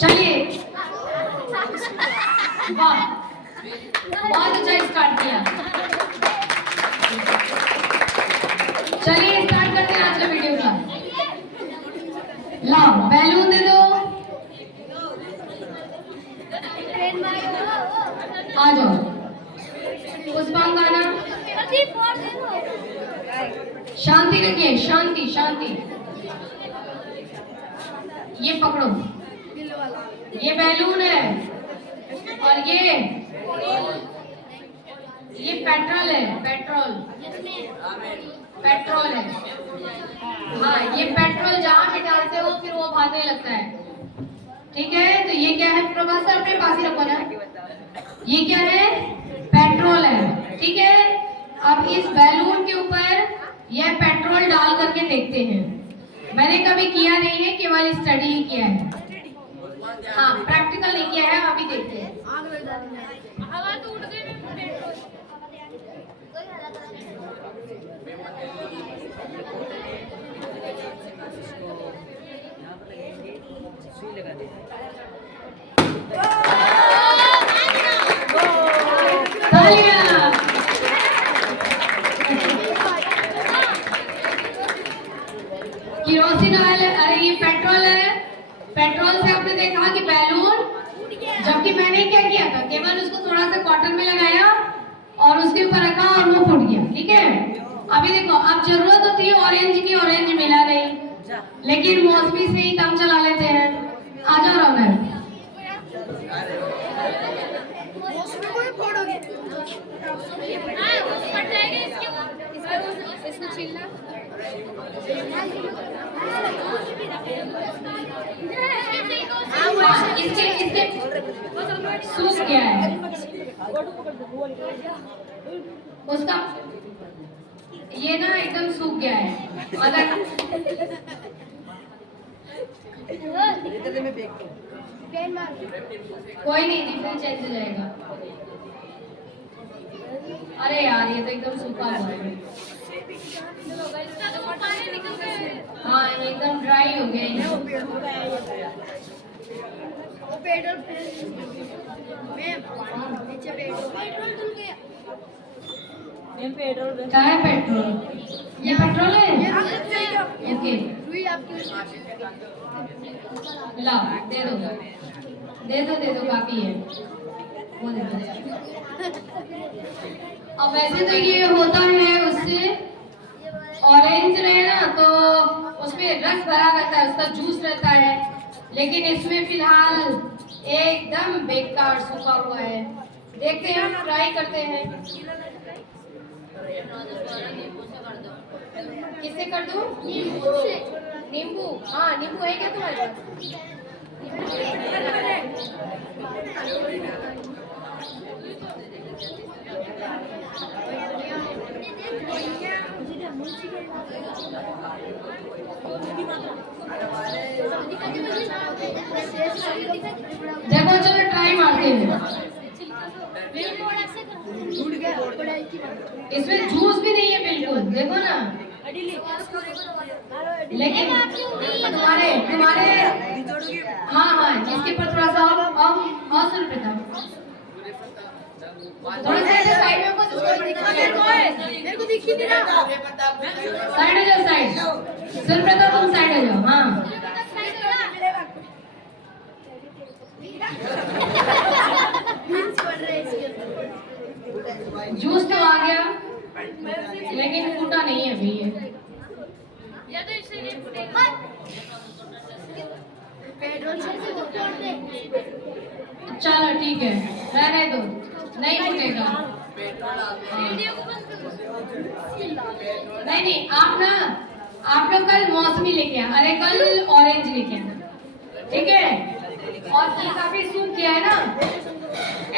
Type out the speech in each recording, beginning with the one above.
चलिए, वाह, बहुत अच्छा स्टार्ट किया। चलिए स्टार्ट करते हैं आज का वीडियो का। लाओ बैलून दे दो, आ जाओ। पुष्पांगना, शांति रखिए, शांति शांति। ये पकड़ो, ये बैलून है और ये पेट्रोल है, पेट्रोल पेट्रोल है। हाँ, ये पेट्रोल जहाँ भी डालते हो फिर वो भागने लगता है। ठीक है, तो ये क्या है प्रभास सर, अपने पास ही रखो ना। ये क्या है? पेट्रोल है। ठीक है, अब इस बैलून के ऊपर यह पेट्रोल डाल करके देखते हैं। मैंने कभी किया नहीं है, केवल स्टडी ही किया है। हाँ, प्रैक्टिकल नहीं किया है, अभी देखते हैं। केरोसिन ऑयल है, अरे ये पेट्रोल है। पेट्रोल से आपने देखा कि बैलून, जबकि मैंने क्या किया था, केवल उसको थोड़ा सा कॉटन में लगाया और उसके ऊपर रखा और वो फूट गया। ठीक है, अभी देखो, अब जरूरत होती है ऑरेंज की, ऑरेंज मिला नहीं, लेकिन मौसमी से ही काम चला लेते हैं। आ जाओ रौनक, इसके सूख गया है उसका, ये ना एकदम सूख गया है। अगर कोई नहीं, डिफरेंट चेंज हो जाएगा। अरे यार, ये तो एकदम सूखा हुआ है। हाँ, एकदम ड्राई हो गया। क्या है पेट्रोल? ये पेट्रोल है। ओके, ला दे दो, दे दो, दे दो, काफी है वो, दे दो। अब वैसे तो ये होता है, उससे ऑरेंज रहे ना तो उसमें रस भरा रहता है, उसका जूस रहता है, लेकिन इसमें फिलहाल एकदम बेकार सूखा हुआ है। देखते हैं, हम ट्राई करते हैं। किससे कर दूं? नींबू। हाँ, नींबू है क्या तुम्हारे पास? देखो, चलो ट्राई मारते हैं। इसमें जूस भी नहीं है बिल्कुल, देखो ना। लेकिन तुम्हारे हाँ हाँ, इसके ऊपर थोड़ा सा और सुन था, थोड़ा सा साइड में कुछ मेरे को दिख ही नहीं रहा। साइड हो जाओ, साइड सुन प्रताप, तुम साइड हो जाओ। हाँ, जूस तो आ गया, लेकिन फूटा नहीं है अभी ये। चलो ठीक है, रहने दो, नहीं फूटेगा। नहीं, आप लोग कल मौसमी लेके आना, अरे कल ऑरेंज लेके आना, ठीक है। और ये काफी सूख गया है ना,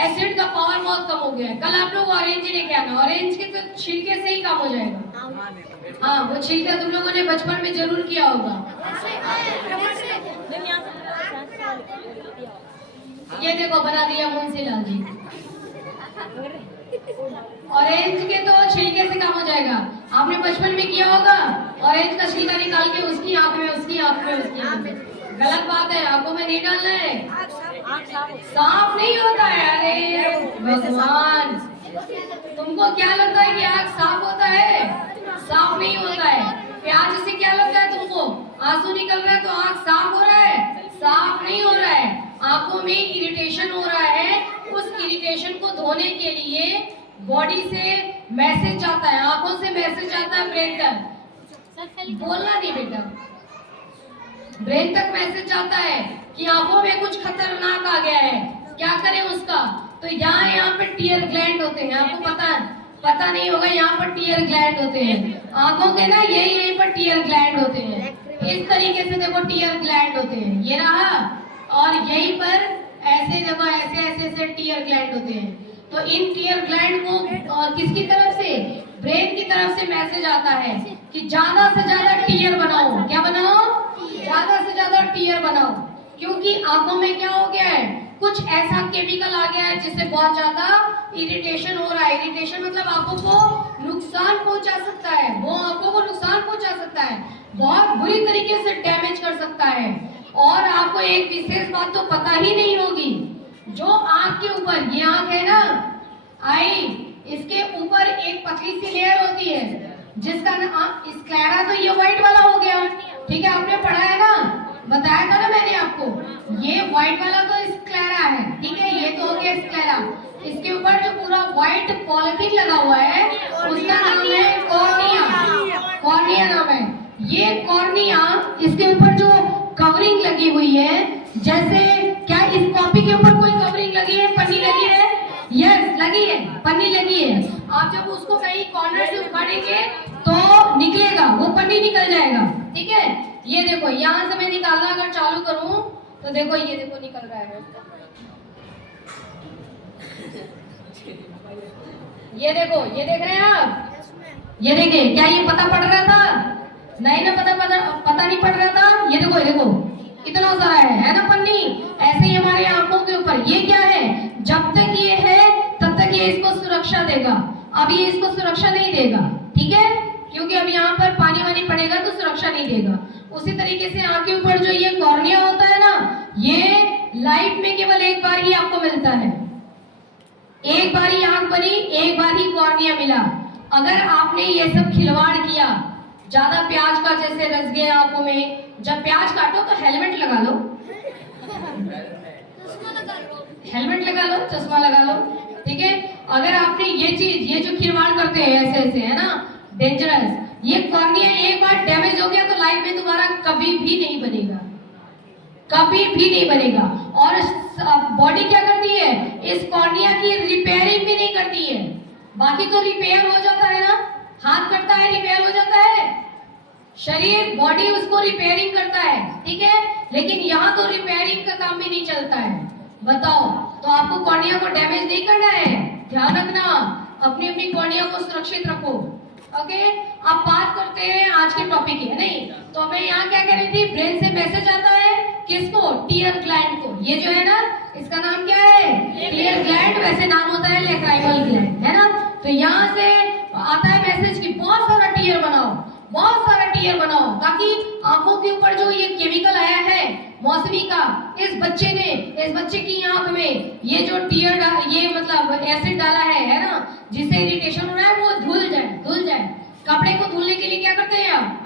एसिड का पावर बहुत कम हो गया है। कल आप लोग ऑरेंज लेके आना, ऑरेंज के तो छिलके से ही काम हो जाएगा। हाँ, वो छिलका तुम लोगों ने बचपन में जरूर किया होगा। ये देखो, बना दिया मुंशीलाल जी। ऑरेंज के तो छिलके से काम हो जाएगा। आपने बचपन में किया होगा, ऑरेंज का छिलका निकाल के उसकी आंख में, उसकी आंख आंख में उसकी, गलत बात है, आंखों में नहीं डालना है। साफ नहीं होता है। अरे भगवान, तुमको क्या लगता है कि आंख साफ होता है? साफ नहीं होता है। प्याज से क्या लगता है तुमको? आंसू निकल रहा है तो आंख साफ हो रहा है? साफ नहीं हो रहा है। आंखों में इरिटेशन हो रहा है। उस इरिटेशन को धोने के लिए बॉडी से मैसेज जाता है, आंखों से मैसेज जाता है ब्रेन तक। बोलना नहीं बेटा, ब्रेन तक मैसेज जाता है कि आंखों में कुछ खतरनाक आ गया है, क्या करें उसका? तो यहाँ पे टीयर ग्लैंड होते हैं, आपको पता नहीं होगा, यहाँ पर टीयर ग्लैंड होते हैं आंखों के ना, यहीं पर टीयर ग्लैंड होते हैं। इस तरीके से देखो टीयर ग्लैंड होते हैं, ये रहा, और यहीं पर ऐसे देखो ऐसे टीयर ग्लैंड होते हैं। तो इन टीयर ग्लैंड को किसकी तरफ से? ब्रेन की तरफ से मैसेज आता है कि ज्यादा से ज्यादा टीयर बनाओ। क्या बनाओ? ज्यादा से ज्यादा टीयर बनाओ, क्योंकि आंखों में क्या हो गया है? कुछ ऐसा केमिकल आ गया है जिससे बहुत ज्यादा इरिटेशन हो रहा है। इरिटेशन मतलब आंखों को नुकसान पहुंचा सकता है, वो आंखों को नुकसान पहुंचा सकता है, बहुत बुरी तरीके से डैमेज कर सकता है। और आपको एक विशेष बात तो पता ही नहीं होगी, जो आंख के ऊपर, ये आंख है ना आई, इसके ऊपर एक पतली सी लेयर होती है जिसका नाम स्क्लेरा, तो ये व्हाइट वाला हो गया, ठीक है, आपने पढ़ा है ना, बताया था ना मैंने आपको। ये व्हाइट वाला तो स्क्लेरा है, ठीक है, ये तो हो गया स्क्लेरा। इसके ऊपर जो पूरा व्हाइट पॉलिथीन लगा हुआ है उसका नाम है कॉर्निया। कॉर्निया नाम है ये कॉर्निया। इसके ऊपर जो कवरिंग लगी हुई है, जैसे क्या इस कॉपी के ऊपर कोई कवरिंग लगी है, पन्नी लगी है? यस, लगी है, पन्नी लगी है। आप जब उसको कहीं कॉर्नर से उखाड़ेंगे तो निकलेगा, वो पन्नी निकल जाएगा, ठीक है। ये देखो, यहाँ से मैं निकालना अगर चालू करूं तो देखो, ये देखो निकल रहा है, ये देखो, ये देख रहे हैं आप, ये देखिए, क्या ये पता पड़ रहा था? नहीं ना, पता नहीं पड़ रहा था। ये देखो, ये देखो, इतना सारा है ना पन्नी। ऐसे ही हमारे आंखों के ऊपर ये क्या है? जब तक ये है तब तक ये इसको सुरक्षा देगा, अब ये इसको सुरक्षा नहीं देगा, ठीक है, क्योंकि अब यहाँ पर पानी वानी पड़ेगा तो सुरक्षा नहीं देगा। उसी तरीके से आंख के ऊपर जो ये कॉर्निया होता है ना, ये लाइफ में केवल एक बार ही आपको मिलता है। एक बार ही आंख बनी, एक बार ही कॉर्निया मिला। अगर आपने ये सब खिलवाड़ किया, ज्यादा प्याज का जैसे रस गया आंखों में, जब प्याज काटो तो हेलमेट लगा लो, हेलमेट लगा लो, चश्मा लगा लो, ठीक है। अगर आपने ये चीज, ये जो खिलवाड़ करते हैं ऐसे ऐसे, है ना, डेंजरस, ये कॉर्निया एक बार डैमेज हो गया तो लाइफ में दोबारा कभी भी नहीं बनेगा, कभी भी नहीं बनेगा। और बॉडी क्या करती है? इस कॉर्निया की रिपेयरिंग भी नहीं करती है। बाकी तो रिपेयर हो जाता है ना, हाथ कटता है रिपेयर हो जाता है, शरीर बॉडी उसको रिपेयरिंग करता है, ठीक है, लेकिन यहाँ तो रिपेयरिंग का काम भी नहीं चलता है। बताओ, तो आपको कॉर्निया को डैमेज नहीं करना है, ध्यान रखना, अपनी अपनी कॉर्निया को सुरक्षित रखो। ओके, अब बात करते हैं आज के टॉपिक की, है नहीं? तो मैं यहाँ क्या कह रही थी, ब्रेन से मैसेज आता है किसको? टीयर ग्लैंड को। ये जो है ना, इसका नाम क्या है? टीयर ग्लैंड, वैसे नाम होता है लैक्राइमल ग्लैंड, है ना। तो यहाँ से आता है मैसेज कि बहुत सारा टीयर बनाओ, बहुत सारा टीयर बनाओ, ताकि आंखों के ऊपर जो ये केमिकल आया है मौसमी का, इस बच्चे की आंख में ये जो टीयर, ये मतलब एसिड डाला है ना, जिससे इरिटेशन हो रहा है, वो धुल जाए। कपड़े को धुलने के लिए क्या करते हैं आप?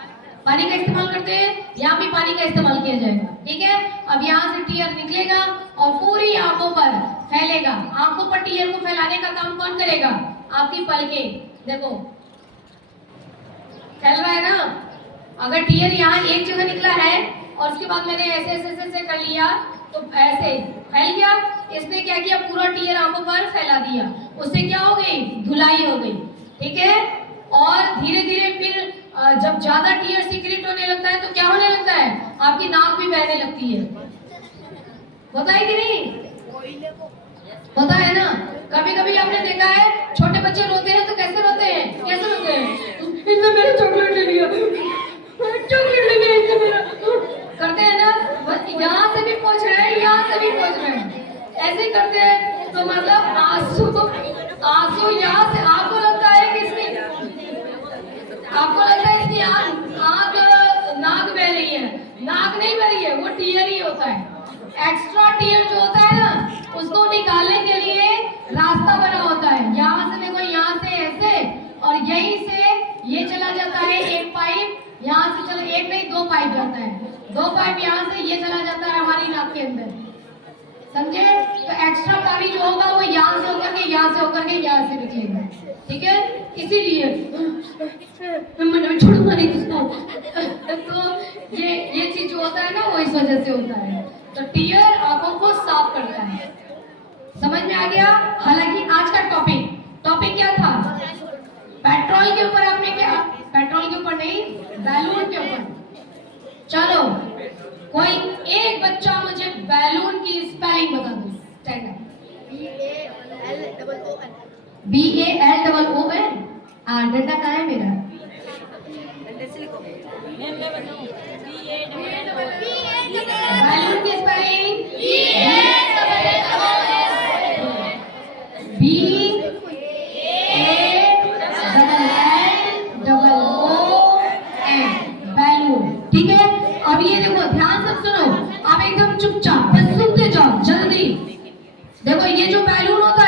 पानी का इस्तेमाल करते हैं, यहाँ भी पानी का इस्तेमाल किया जाएगा, ठीक है। अब यहाँ से टीयर निकलेगा और पूरी आंखों पर फैलेगा। आंखों पर टीयर को फैलाने का काम कौन करेगा? आपकी पलकें, देखो फैल रहा है ना। अगर टीयर यहाँ एक जगह निकला है और उसके बाद मैंने ऐसे कर लिया तो ऐसे फैल गया, इसने क्या किया? पूरा टीयर आंखों पर फैला दिया, उससे क्या हो गई? धुलाई हो गई, ठीक है। और धीरे धीरे फिर जब ज्यादा टीयर सीक्रेट होने लगता है तो क्या होने लगता है? आपकी नाक भी बहने लगती है, होता है कि नहीं? होता है ना। कभी कभी आपने देखा है छोटे बच्चे रोते हैं तो कैसे रोते हैं? इसने मेरा चॉकलेट ले लिया, इसने मेरा, करते हैं ना। बस यहाँ से भी पूछ रहे हैं, यहाँ से भी पूछ रहे हैं, ऐसे करते हैं। तो मतलब आंसू यहाँ से आपको लगता है कि इसकी, आपको लगता है इसकी आंख नाक बह रही है, नाक एक्स्ट्रा टीयर जो होता है ना, उसको निकालने के लिए रास्ता बना होता है। यहाँ से देखो, यहाँ से ऐसे, और यहीं से ये चला जाता है एक पाइप, यहाँ से चला, एक नहीं दो पाइप जाता है, दो पाइप यहाँ से ये चला जाता है हमारी नाक के अंदर, समझे? तो एक्स्ट्रा पानी जो होगा वो यहाँ से होकर के, यहाँ से होकर के, यहाँ से निकलेगा, ठीक है? इसीलिए मैं छोड़ूंगा नहीं उसको। तो ये चीज जो होता है ना, वो इस वजह से होता है। तो टीयर आंखों को साफ करता है, समझ में आ गया? हालांकि आज का टॉपिक क्या था? पेट्रोल के ऊपर। आपने क्या, पेट्रोल के ऊपर नहीं, बैलून के ऊपर। चलो, कोई एक बच्चा मुझे बैलून की स्पेलिंग बता दो। Stand up. BALOON। हाँ, डंडा कहाँ है मेरा? बैलून की स्पेलिंग बैलून, ठीक है? अब ये देखो, ध्यान से सुनो, आप एकदम चुपचाप बस सुनते जाओ जल्दी। देखो, ये जो बैलून होता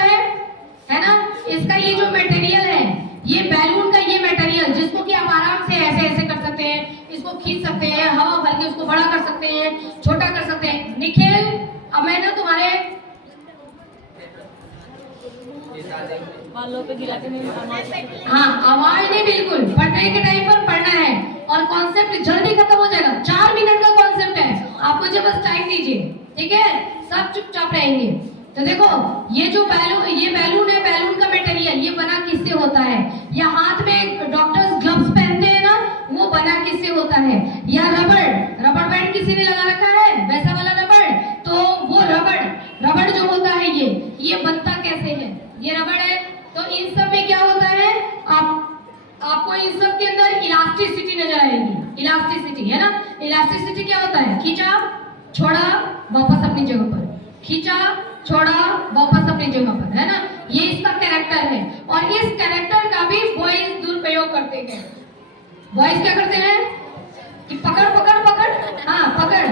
है ना, इसका ये जो मटेरियल है, ये बैलून का ये मटेरियल, जिसको कि आप आराम से ऐसे ऐसे कर सकते हैं, इसको खींच सकते हैं, हवा भर के उसको बड़ा कर सकते हैं, छोटा कर सकते हैं। निखिल, अब मैं ना तुम्हारे बालों पे गिराते नहीं, हाँ, आवाज नहीं, बिल्कुल पढ़ने के टाइम पर पढ़ना है, और कॉन्सेप्ट जल्दी खत्म हो जाएगा। 4 मिनट का कॉन्सेप्ट है, आप मुझे बस टाइम दीजिए, ठीक है? सब चुपचाप रहेंगे। तो देखो, ये जो बैलून है, बैलून का मटेरियल ये बना किससे होता है? या हाथ में डॉक्टर्स ग्लव्स पहनते हैं ना, वो बना किससे होता है? या रबड़ बैंड किसी ने लगा रखा है, वैसा वाला रबड़, तो वो रबड़ जो होता है, ये बनता कैसे है? ये रबड़ है। तो इन सब में क्या होता है? आपको इन सब के अंदर इलास्टिसिटी नजर आएगी। इलास्टिसिटी है ना, इलास्टिसिटी क्या होता है? खींचा, छोड़ा, वापस अपनी जगह पर, खींचा, छोड़ा, वापस अपनी जगह पर, है ना? ये इसका कैरेक्टर है, और इस कैरेक्टर का भी बॉयज दुरुपयोग करते हैं। बॉयज क्या करते हैं कि पकड़, हाँ, पकड़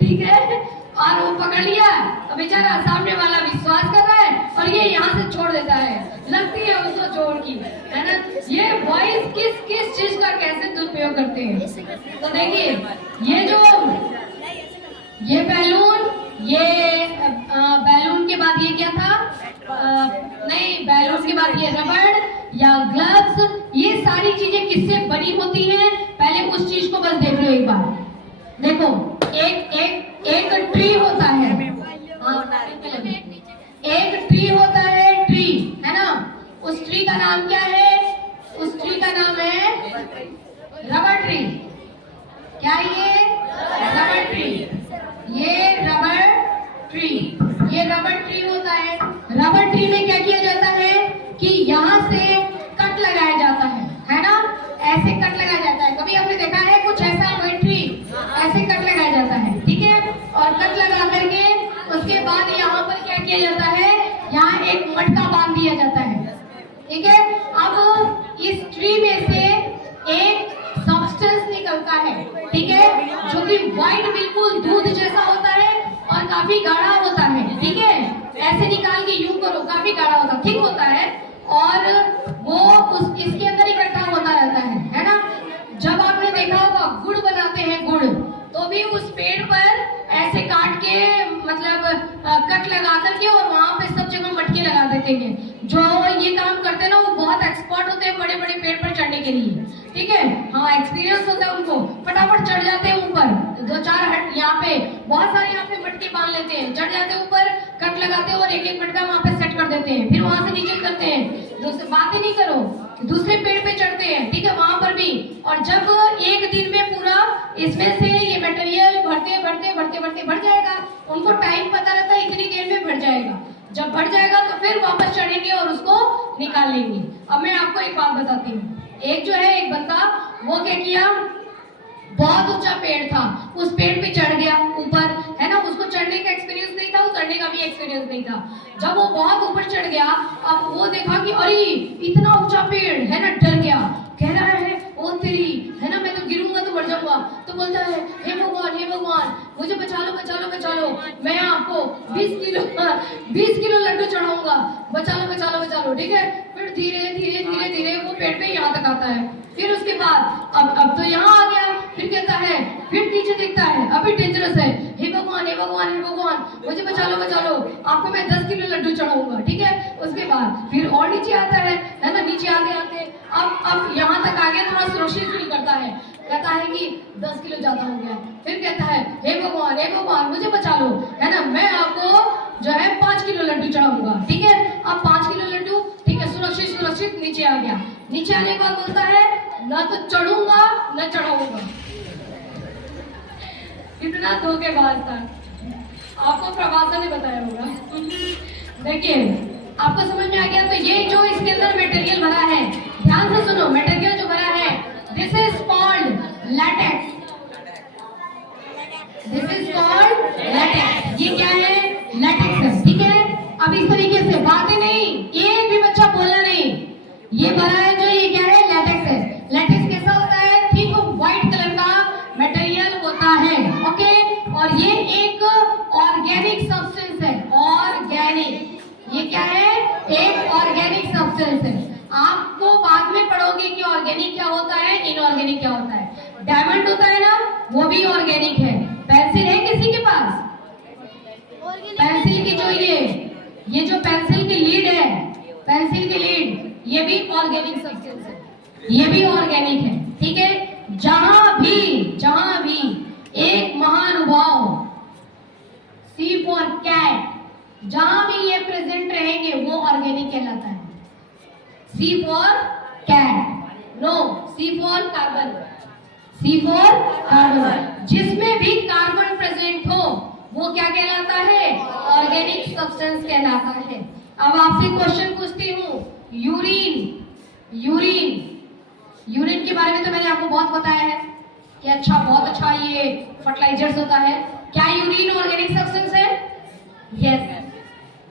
ठीक है, और वो पकड़ लिया, अब बेचारा सामने वाला विश्वास कर रहा है, और ये यहाँ से छोड़ देता है, लगती है उसको चोर की, है ना? ये बॉयज किस चीज का कैसे दुरुपयोग करते हैं। तो देखिए, ये बैलून, बैलून के बाद ये क्या था? नहीं, बैलून के बाद ये रबड़ या ग्लव्स, ये सारी चीजें किससे बनी होती हैं? पहले उस चीज को बस देख लो एक बार। देखो, एक ट्री होता है, एक ट्री होता है, ट्री है ना? उस ट्री का नाम क्या है? उस ट्री का नाम है रबड़ ट्री। क्या ये? रबड़ ट्री। ये रबड़ ट्री होता है। रबड़ ट्री में क्या किया जाता है कि यहाँ से कट लगाया जाता है ना? ऐसे कट लगाया जाता है। कभी आपने देखा है कुछ ऐसा? कोई ट्री ऐसे कट लगाया जाता है, ठीक है? और कट लगा करके उसके बाद यहाँ पर क्या किया जाता है? यहाँ एक मटका बांध दिया जाता है, ठीक है? अब इस ट्री में से एक सब्सटेंस निकलता है, ठीक है, जो कि व्हाइट बिल्कुल दूध जैसा होता है और काफी गाढ़ा होता है, ठीक है? ऐसे निकाल के यूं करो, काफी गाढ़ा होता, ठीक होता है, और वो इसके अंदर इकट्ठा होता रहता है ना? जब आपने देखा होगा गुड़ बनाते हैं, गुड़, तो भी उस पेड़ पर ऐसे काट के, मतलब कट लगा करके, और वहां पे सब जगह मटके लगा देते हैं। जो ये काम करते हैं ना, वो बहुत एक्सपर्ट होते हैं बड़े बड़े पेड़ पर चढ़ने के लिए, ठीक है? हाँ, एक्सपीरियंस होता है उनको, फटाफट चढ़ जाते हैं ऊपर। 2-4 हट यहाँ पे बहुत सारे यहाँ पे मटके बांध लेते हैं, चढ़ जाते हैं ऊपर, कट लगाते हैं और एक एक मटका वहाँ पे सेट कर देते हैं, फिर वहां से नीचे करते हैं। बात ही नहीं करो, दूसरे पेड़ पे चढ़ते हैं, ठीक है, वहां पर भी। और जब एक दिन में पूरा इसमें से ये मटेरियल बढ़ते बढ़ जाएगा, उनको टाइम पता रहता है इतनी देर में बढ़ जाएगा। जब बढ़ जाएगा तो फिर वापस चढ़ेंगे और उसको निकाल लेंगे। अब मैं आपको एक बात बताती हूँ। एक बंदा, वो क्या किया, बहुत ऊंचा पेड़ था, उस पेड़ पे चढ़ गया ऊपर, है ना? उसको चढ़ने का एक्सपीरियंस नहीं था, उतरने का भी एक्सपीरियंस नहीं था। जब वो बहुत ऊपर चढ़ गया, अब वो देखा कि अरे इतना ऊंचा पेड़ है ना, डर गया, कह रहा है ओ तेरी, है ना, मैं तो गिरूंगा तो मर जाऊंगा, तो बोलता है हे भगवान मुझे बचा लो बचा लो बचा लो, मैं आपको 20 किलो लड्डू चढ़ाऊंगा, बचा लो बचा लो बचा लो। ठीक है, फिर धीरे धीरे धीरे धीरे वो पेड़ पे यहाँ तक आता है। फिर उसके बाद अब तो यहाँ आ गया, फिर कहता है, फिर नीचे देखता है, अभी डेंजरस है, हे भगवान मुझे बचा लो आपको मैं 10 किलो लड्डू चढ़ाऊंगा। ठीक है, उसके बाद फिर और नीचे आता है ना, नीचे आते आते अब यहाँ तक आ गया, थोड़ा सुरक्षित फील करता है, कहता है कि 10 किलो ज्यादा हो गया। फिर कहता है हे भगवान मुझे बचा लो, है ना, मैं आपको जो है 5 किलो लड्डू चढ़ाऊंगा। ठीक है, अब 5 किलो लड्डू, ठीक है, सुरक्षित नीचे आ गया। नीचे आने के बाद बोलता है ना तो चढ़ूंगा न चढ़ाऊंगा। कितना धोखेबाज था, आपको प्रभासा ने बताया होगा। देखिए आपको समझ में आ गया। तो ये जो इसके अंदर मटेरियल भरा है, ध्यान से सुनो, मटेरियल जो भरा है, this is called latex. This is called latex. ये क्या है? लैटेक्स है। ठीक है, अब इस तरीके से बातें नहीं, एक भी बच्चा बोलना नहीं, ये भरा है जो, ये क्या है? लैटेक्स है। लैटेक्स कैसा होता है? ठीक व्हाइट कलर का मटेरियल होता है। ओके, और ये एक ऑर्गेनिक सब्सटेंस है। ऑर्गेनिक, ये क्या है? एक ऑर्गेनिक सब्सटेंस है। आपको बाद में पढ़ोगे कि ऑर्गेनिक क्या होता है, इनऑर्गेनिक क्या होता है। डायमंड होता है ना, वो भी ऑर्गेनिक है। पेंसिल है किसी के पास? पेंसिल की जो ये जो पेंसिल की लीड है, पेंसिल की लीड, ये भी ऑर्गेनिक सब्सटेंस है, ये भी ऑर्गेनिक है। ठीक है, जहां भी एक महानुभाव, सी फॉर कैट, जहां भी ये प्रेजेंट रहेंगे वो ऑर्गेनिक कहलाता है। C for cat, no, C for carbon, C for carbon, जिसमें भी कार्बन प्रेजेंट हो वो क्या कहलाता है? ऑर्गेनिक सब्सटेंस कहलाता है। अब आपसे क्वेश्चन पूछती हूँ, यूरिन के बारे में तो मैंने आपको बहुत बताया है कि अच्छा, बहुत अच्छा, ये फर्टिलाइजर्स होता है। क्या यूरिन ऑर्गेनिक सब्सटेंस है? यस,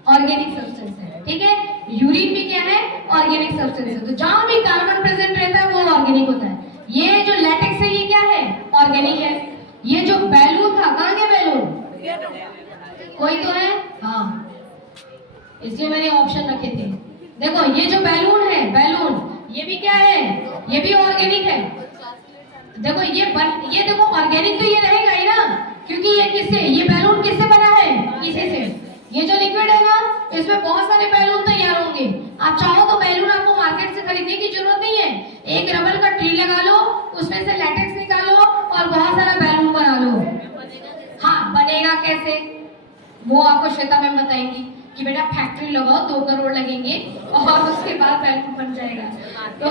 ऑर्गेनिक सब्सटेंस है। ठीक है, यूरिन भी क्या है? ऑर्गेनिक सब्सटेंस है। तो जहां भी कार्बन प्रेजेंट रहता है वो ऑर्गेनिक होता है। ये जो लैटेक्स है ये क्या है? ऑर्गेनिक है। ये जो बैलून था, कहाँ गया बैलून? कोई तो है? हाँ, इसलिए मैंने ऑप्शन रखे थे। देखो ये जो बैलून है, बैलून, ये भी क्या है? ये भी ऑर्गेनिक है। देखो ये देखो ऑर्गेनिक तो ये रहेगा ही ना, क्योंकि ये किससे, ये बैलून किससे बना है? इसी से। ये जो लिक्विड है ना, इसमें बहुत सारे बैलून तैयार होंगे। आप चाहो तो बैलून आपको मार्केट से खरीदने की जरूरत नहीं है, एक रबर का ट्री लगा लो, उसमें से लैटेक्स निकालो और बहुत सारा बैलून बना लो। हाँ, बनेगा कैसे वो आपको श्वेता मैम बताएंगी कि बेटा फैक्ट्री लगाओ, 2 करोड़ लगेंगे और उसके बाद बैलून बन जाएगा। तो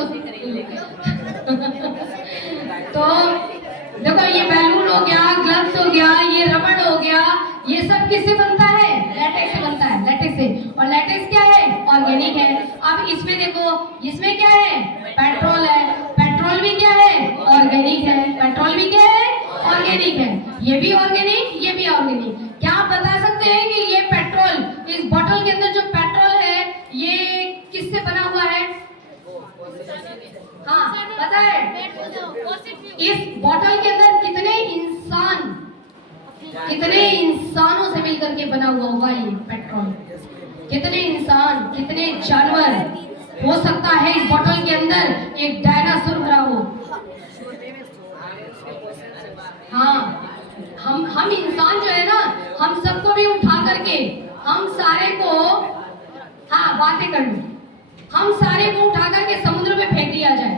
देखो ये बैलून हो गया, ग्लव्स हो गया, ये रबड़ हो गया, ये सब किससे बनता है? लैटेक्स से बनता है, लैटेक्स से। और लैटेक्स क्या है? ऑर्गेनिक है। अब इसमें देखो, इसमें क्या है? पेट्रोल है। पेट्रोल भी क्या है? ऑर्गेनिक है। पेट्रोल भी क्या है? ऑर्गेनिक है। ये भी ऑर्गेनिक, ये भी ऑर्गेनिक। क्या आप बता सकते हैं कि ये पेट्रोल, इस बोतल के अंदर जो पेट्रोल है ये किससे बना हुआ है? हाँ, पता है? इस बोतल के अंदर कितने इंसानों से मिलकर के बना हुआ होगा ये पेट्रोल? कितने इंसान, कितने जानवर, हो सकता है इस बोतल के अंदर एक डायनासोर भरा हो। हाँ, हम इंसान जो है ना, हम सबको भी उठा करके, हम सारे को, हाँ बातें कर लो, हम सारे को उठा करके समुद्र में फेंक दिया जाए,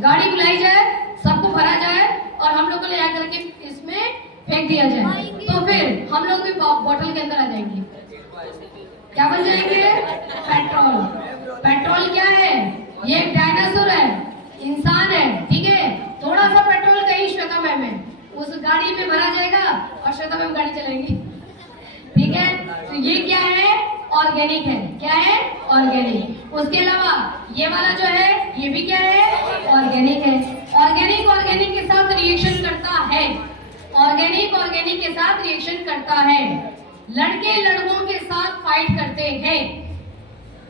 गाड़ी बुलाई जाए, सबको भरा जाए और हम लोग को ले जाकर के इसमें फेंक दिया जाए, तो फिर हम लोग भी बोतल के अंदर आ जाएंगे। क्या बन जाएंगे? पेट्रोल। पेट्रोल क्या है? ये एक डायनासोर है, इंसान है। ठीक है, थोड़ा सा पेट्रोल कहीं श्वेता मैम है, उस गाड़ी में भरा जाएगा और श्वेता मैम गाड़ी चलाएंगे। ठीक है, तो ये क्या है? ऑर्गेनिक है। क्या है? ऑर्गेनिक। उसके अलावा ये वाला जो है ये भी क्या है? ऑर्गेनिक है। ऑर्गेनिक के साथ रिएक्शन करता है। ऑर्गेनिक के साथ रिएक्शन करता है। लड़के लड़कों के साथ फाइट करते हैं।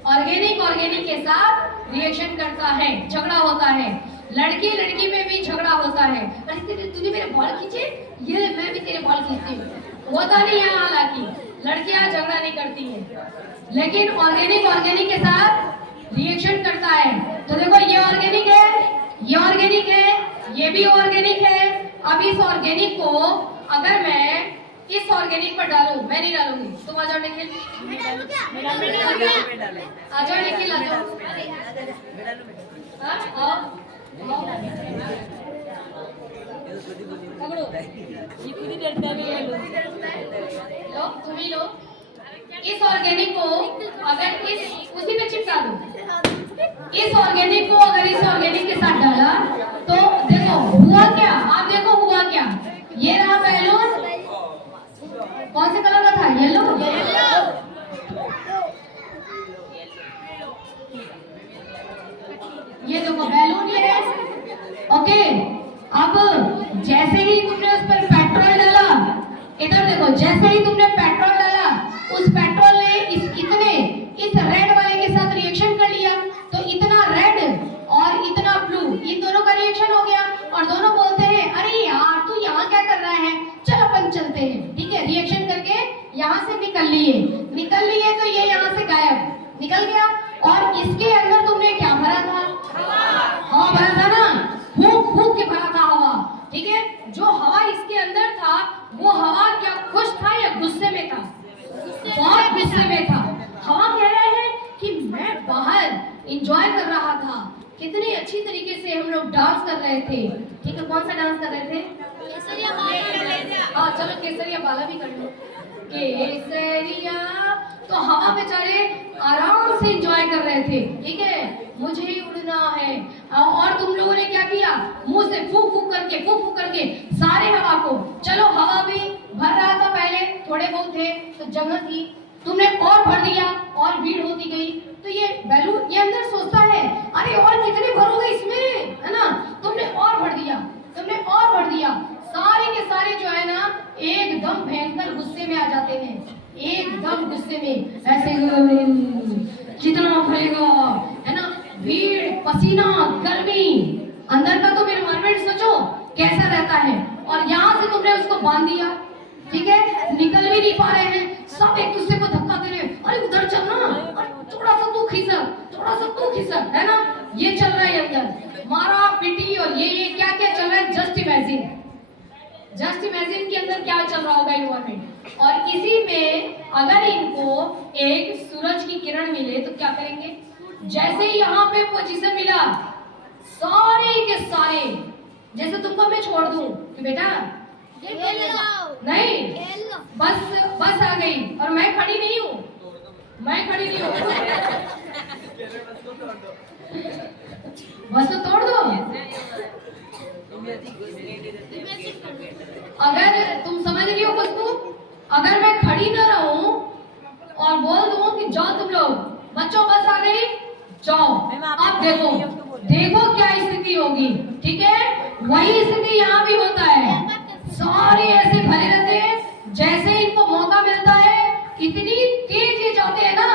ऑर्गेनिक के साथ रिएक्शन करता है, झगड़ा होता है। लड़की लड़की में भी झगड़ा होता है, अरे तूने मेरे बाल खींचे, ये मैं भी तेरे बाल खींचती हूँ, होता नहीं है। हालांकि लड़कियां झगड़ा नहीं करती हैं, लेकिन ऑर्गेनिक के साथ रिएक्शन करता है। तो देखो ये ऑर्गेनिक है, ये ऑर्गेनिक है, ये भी ऑर्गेनिक है। अब इस ऑर्गेनिक को अगर मैं इस ऑर्गेनिक पर डालूं, मैं नहीं डालूंगी, तुम आ जाओ निखिल, आ जाओ निखिल, आ जाओ, लो तुम ही लो। इस ऑर्गेनिक को अगर इस उसी में चिपका दो, इस ऑर्गेनिक को अगर इस ऑर्गेनिक के साथ डाला तो देखो हुआ क्या, आप देखो हुआ क्या। ये रहा बैलून, कौन से कलर का था, येलो, ये देखो बैलून ये है। ओके, अब जैसे ही तुमने उस पर पेट्रोल डाला, इधर देखो, जैसे ही तुमने पेट्रोल डाला, उस पेट्रोल ने इस रेड वाले के साथ रिएक्शन कर लिया, तो इतना रेड और इतना ब्लू, इन दोनों का रिएक्शन हो गया और दोनों बोलते हैं अरे यार तू यहाँ क्या कर रहा है, चल अपन चलते हैं। ठीक है, रिएक्शन करके यहाँ से निकल लिए तो ये यहाँ से गायब, निकल गया। और इसके अंदर तुमने क्या भरा था, हवा भरा था ना, फूंक के भरा था हवा। ठीक है, जो हवा इसके अंदर था वो हवा क्या खुश था या गुस्से में था, बहुत गुस्से में था। हवा कह रहा है कि मैं बाहर एंजॉय कर रहा था, कितनी अच्छी तरीके से हम लोग डांस कर रहे थे। ठीक है, कौन सा डांस कर रहे थे, केसरिया बाला। हाँ चलो केसरिया बाला भी कर लो, केसरिया। तो हवा बेचारे आराम से एंजॉय कर रहे थे। ठीक है, मुझे ही उड़ना है। और तुम लोगों ने क्या किया, मुंह से फूंक फूंक करके सारे हवा को, चलो हवा भी भर रहा था, पहले थोड़े बहुत थे तो जगह थी, तुमने और भर दिया और भीड़ होती गई। तो ये बैलून ये अंदर सोचता है अरे और कितने भरोगे इसमें, है ना, तुमने और भर दिया, सारे के सारे जो है ना एकदम भयंकर गुस्से में आ जाते हैं, एकदम गुस्से में, ऐसे कितना भरेगा, है ना, भीड़, पसीना, गर्मी, अंदर का तो एनवायरनमेंट सोचो कैसा रहता है। और यहाँ से तुमने उसको बांध दिया। ठीक है, निकल भी नहीं पा रहे हैं, सब एक दूसरे को धक्का दे रहे हैं, अरे उधर चलना, थोड़ा सा तू खिसक, है ना, ये चल रहा है अंदर मारा पीटी। और ये क्या चल रहा है, जस्ट इमेजिन के अंदर क्या चल रहा होगा एनवायरनमेंट। और इसी में अगर इनको एक सूरज की किरण मिले तो क्या करेंगे, जैसे ही यहाँ पे पोजीशन मिला, सारे के सारे, जैसे तुमको मैं छोड़ दूं कि बेटा नहीं, बस आ गई और मैं खड़ी नहीं हूँ, बस तो तोड़ दो। अगर तुम समझ रही हो खुशबू, अगर मैं खड़ी न रहूं और बोल दूं कि जाओ तुम लोग बच्चों बस आ गई जाओ, अब देखो क्या स्थिति होगी। ठीक है, वही स्थिति यहाँ भी होता है, सारे ऐसे भरे रहते हैं, जैसे इनको मौका मिलता है इतनी तेज ये जाते हैं ना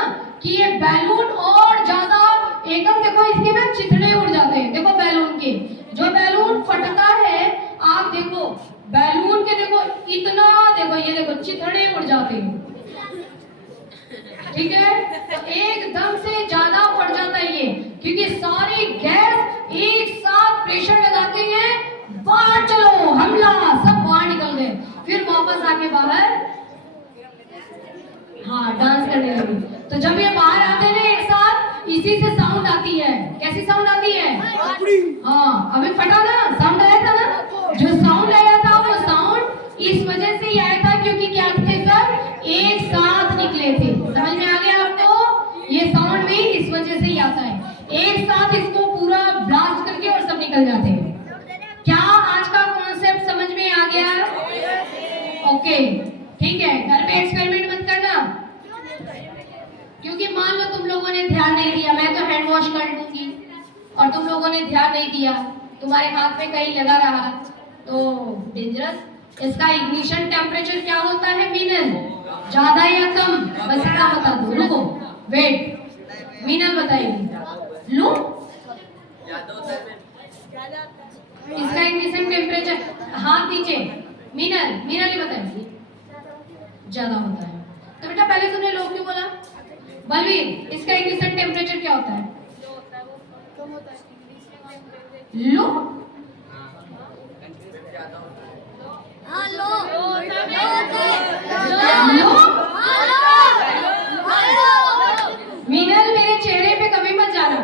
कि ये बैलून और ज्यादा एकदम, देखो इसके ना चिथड़े उड़ जाते हैं। देखो बैलून के, जो बैलून फटता है, आप देखो बैलून के, देखो इतना, देखो ये देखो चिथड़े उड़ जाते हैं। ठीक है, एकदम से ज्यादा फट जाता है ये, क्योंकि सारी गैस एक साथ प्रेशर लगाते हैं, बाहर चलो हमला, सब बाहर निकल गए, फिर वापस आके बाहर हाँ डांस करने लगे। तो जब ये बाहर आते हैं ना एक साथ, इसी से साउंड आती है। कैसी साउंड आती है, हाँ अभी फटा ना, साउंड आया था ना, जो साउंड आया था वो साउंड इस वजह से ही आया था क्योंकि क्या थे, सब एक साथ निकले थे। समझ में आ गया आपको, ये साउंड भी इस वजह से ही आता है, एक साथ इसको पूरा ब्लास्ट करके और सब निकल जाते हैं। क्या आज का कॉन्सेप्ट समझ में आ गया? ओके, ठीक है, घर पे एक्सपेरिमेंट मत करना, क्योंकि मान लो तुम लोगों ने ध्यान नहीं दिया, मैं तो हैंड वॉश कर लूंगी और तुम लोगों ने ध्यान नहीं दिया, तुम्हारे हाथ में कहीं लगा रहा तो डेंजरस। इसका इग्निशन टेम्परेचर क्या होता है मीनल, ज्यादा या कम, बस क्या बता दो, रुको वेट, मीनल बताइए। लो इसका इग्निशन टेम्परेचर, हाथ नीचे, मीनल ही बताएगी, ज्यादा होता है। तो बेटा पहले तुमने लो क्यों बोला? बलवीर, इसका इग्निशन टेम्परेचर क्या होता है? लो, मीनल मेरे चेहरे पे कभी मत जाना,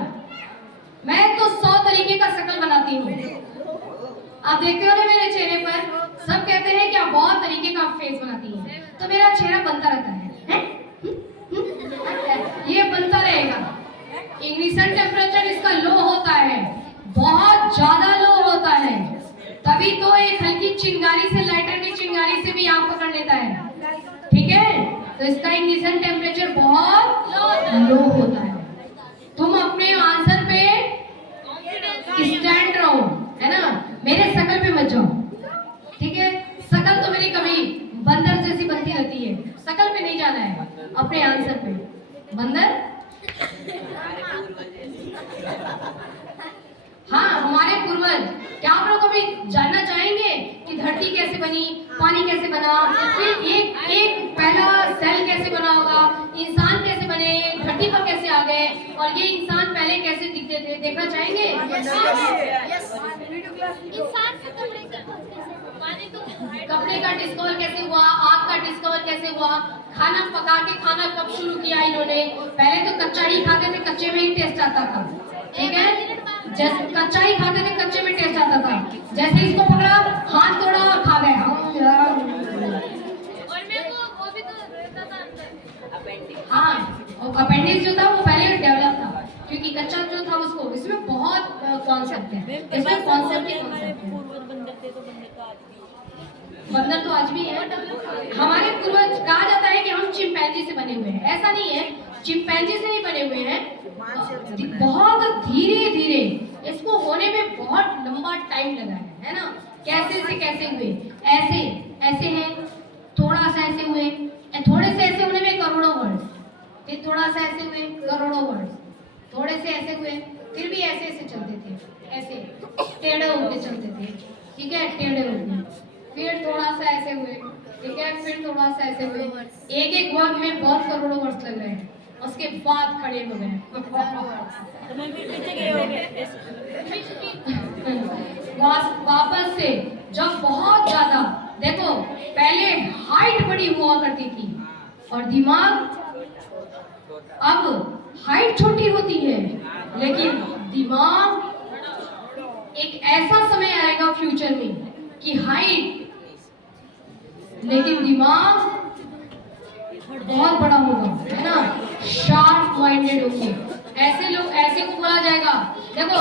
मैं तो 100 तरीके का शक्ल बनाती हूँ। आप देखते हो ना मेरे चेहरे पर, सब कहते हैं कि आप बहुत तरीके का फेस बनाती हैं, तो मेरा चेहरा बनता रहता है? ये बनता रहेगा। इग्निशन टेम्परेचर इसका लो होता है, बहुत ज्यादा लो होता है, तभी तो एक हल्की चिंगारी से, लाइटर की चिंगारी से भी आग पकड़ लेता है, ठीक है? तो इसका इग्निशन टेम्परेचर बहुत लो होता है। तुम अपने आंसर पे स्टैंड रहो, है ना, मेरे शकल पे मत जाओ, ठीक है? शकल तो मेरी कभी बंदर जैसी बनती रहती है, शकल पे नहीं जाना है, अपने आंसर पे। बंदर, हाँ, हमारे पूर्वज। क्या आप लोग कभी जानना चाहेंगे कि धरती कैसे बनी, पानी कैसे बना, फिर एक पहला सेल कैसे बना होगा, इंसान कैसे बने, धरती पर कैसे आ गए, और ये इंसान पहले कैसे दिखते थे, देखना चाहेंगे? कपड़े का डिस्कवर कैसे हुआ, आग का डिस्कवर कैसे हुआ, खाना पका के खाना कब शुरू किया इन्होंने? पहले तो कच्चा ही खाते थे, कच्चे में ही टेस्ट आता था, ठीक है? जैसे कच्चा ही खाते थे, कच्चे में टेस्ट आता था। जैसे इसको पकड़ा, हाथ तोड़ा और खा गए। हाँ, और अपेंडिक्स जो था वो पहले डेवलप था, क्योंकि कच्चा जो था उसको, इसमें बहुत कॉन्सेप्ट है, इसमें कॉन्सेप्ट ही कॉन्सेप्ट है। बंदर तो आज भी है। हमारे पूर्वज, कहा जाता है कि हम चिंपैंजी से बने हुए हैं, ऐसा नहीं है, चिंपैंजी से नहीं बने हुए हैं, बहुत धीरे धीरे इसको होने में बहुत लंबा टाइम लगा है ना? कैसे से कैसे हुए, ऐसे ऐसे हैं, थोड़ा सा ऐसे हुए, थोड़े से ऐसे होने में करोड़ों वर्ष, फिर थोड़ा सा ऐसे हुए, करोड़ों वर्ष, थोड़े से ऐसे हुए, फिर भी ऐसे ऐसे चलते थे, ऐसे टेढ़े होके चलते थे, ठीक है? टेढ़े होके, फिर थोड़ा सा ऐसे हुए, ठीक है? फिर थोड़ा सा ऐसे हुए, एक वर्ग में बहुत करोड़ों वर्ष लग रहे हैं, उसके बाद खड़े हो गए। वापस से जब बहुत ज्यादा, देखो पहले हाइट बड़ी हुआ करती थी और दिमाग, अब हाइट छोटी होती है, लेकिन दिमाग, एक ऐसा समय आएगा फ्यूचर में कि हाइट, लेकिन दिमाग बहुत बड़ा होगा, है ना? शार्प माइंडेड होंगे, ऐसे लोग, ऐसे को बोला जाएगा। देखो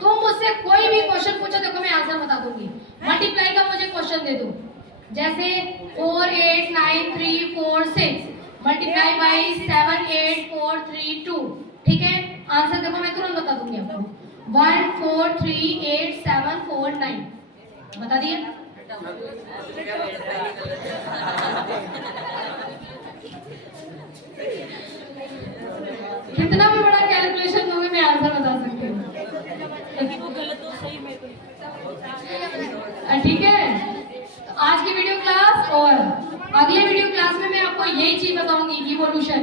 तुम मुझसे कोई भी क्वेश्चन पूछो, देखो मैं आंसर बता दूंगी। मल्टीप्लाई का मुझे क्वेश्चन दे दो, जैसे 4 8 9 3 4 6 मल्टीप्लाई बाई 7 8 4 3 2, ठीक है? आंसर देखो मैं तुरंत बता दूंगी आपको, 1 4 3 8 7 4 9, बता दिए? कितना भी बड़ा कैलकुलेशन दोगे मैं आंसर बता सकती हूँ, ठीक है? तो आज की वीडियो क्लास और अगले वीडियो क्लास में मैं आपको यही चीज बताऊंगी, इवोल्यूशन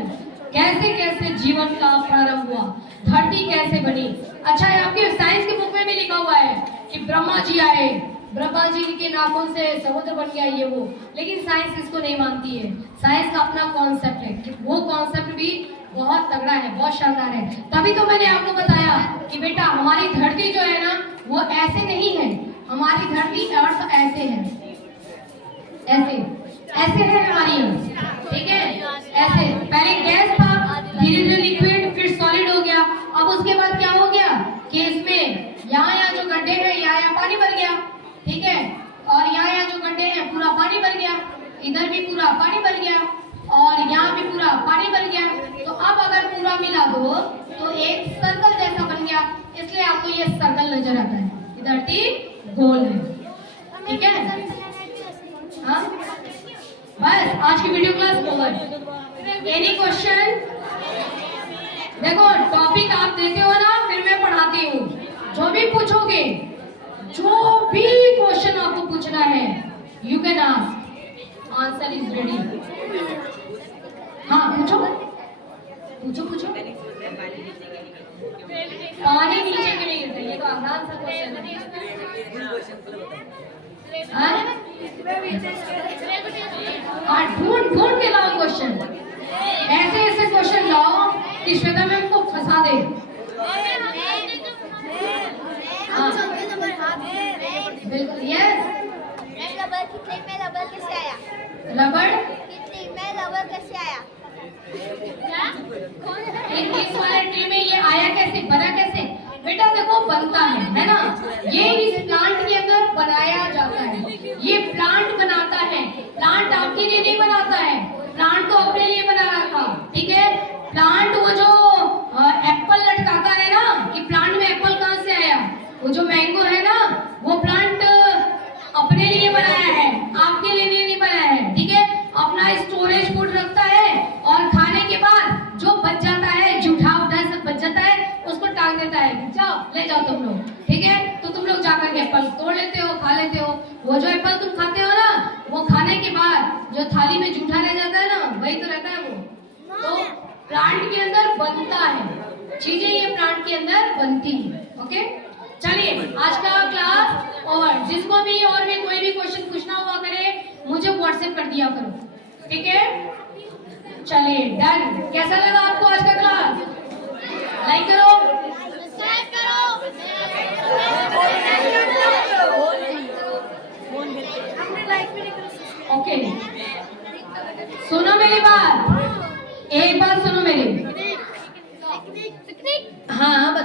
कैसे कैसे जीवन का प्रारंभ हुआ, धरती कैसे बनी। अच्छा है, आपके साइंस की बुक में भी लिखा हुआ है कि ब्रह्मा जी आए, ब्रह्मा जी के नाखून से समुद्र बन गया, ये वो, लेकिन साइंस इसको नहीं मानती है। साइंस का अपना कॉन्सेप्ट है, कि वो कॉन्सेप्ट भी बहुत तगड़ा है, बहुत शानदार है। तभी तो मैंने आपको बताया कि बेटा हमारी धरती जो है ना, वो ऐसे नहीं है, हमारी धरती अर्थ ऐसे है, ऐसे ऐसे है हमारी अर्थ, ठीक है? ऐसे पहले गैस था, धीरे धीरे लिक्विड, फिर सॉलिड हो गया। अब उसके बाद क्या हो गया कि इसमें यहाँ जो गड्ढे हैं, यहाँ पानी भर गया, ठीक है? और यहाँ जो गड्ढे हैं पूरा पानी भर गया, इधर भी पूरा पानी भर गया, और यहाँ भी पूरा पानी भर गया। तो अब अगर पूरा मिला दो तो एक सर्कल जैसा बन गया, इसलिए आपको ये सर्कल नजर आता है, धरती गोल है, ठीक है? हाँ, बस आज की video class over. Any question? देखो टॉपिक आप देते हो ना, फिर मैं पढ़ाती हूँ, जो भी पूछोगे जो भी क्वेश्चन आपको पूछना है you can ask, answer is ready. हाँ पूछो पूछो पूछो। पानी नीचे क्यों नहीं गिरता, ये तो आसान सा क्वेश्चन है। ढूंढ ढूंढ के लाओ क्वेश्चन, ऐसे ऐसे क्वेश्चन लाओ कि श्वेता मैम को फंसा दे। बिल्कुल यस। रबर कितने में रबर कैसे आया? रबड़ कितने में रबर कैसे आया? इस वाले ट्री में ये आया कैसे, बना कैसे? बेटा देखो बनता है ना, ये इस प्लांट के अंदर बनाया जाता है, ये प्लांट बनाता है। प्लांट आपके लिए नहीं बनाता है, प्लांट तो अपने लिए बना रहा था, ठीक है। प्लांट वो जो एप्पल लटकाता है ना कि प्लांट में एप्पल कहाँ से आया, वो जो मैंगो है ना वो प्लांट अपने लिए बनाया है, आपके लिए नहीं बनाया है, ठीक है। अपना स्टोरेज फूड रखता है और खाने के बाद जो बच जाता है, जूठा उठा सब बच जाता है, उसको टांग देता है, जाओ ले जाओ तुम लोग, ठीक है। तो तुम लोग जाकर के एप्पल तोड़ लेते हो, खा लेते हो। वो जो एप्पल तुम खाते हो ना, वो खाने के बाद जो थाली में जूठा रह जाता है ना, वही तो रहता है वो। तो प्लांट के अंदर बनता है चीजें, ये प्लांट के अंदर बनती है। ओके चलिए आज का क्लास ओवर। जिसको भी और भी कोई भी क्वेश्चन पूछना हुआ करे मुझे व्हाट्सएप कर दिया करो, ठीक है। चलिए डन। कैसा लगा आपको आज का क्लास? लाइक करो।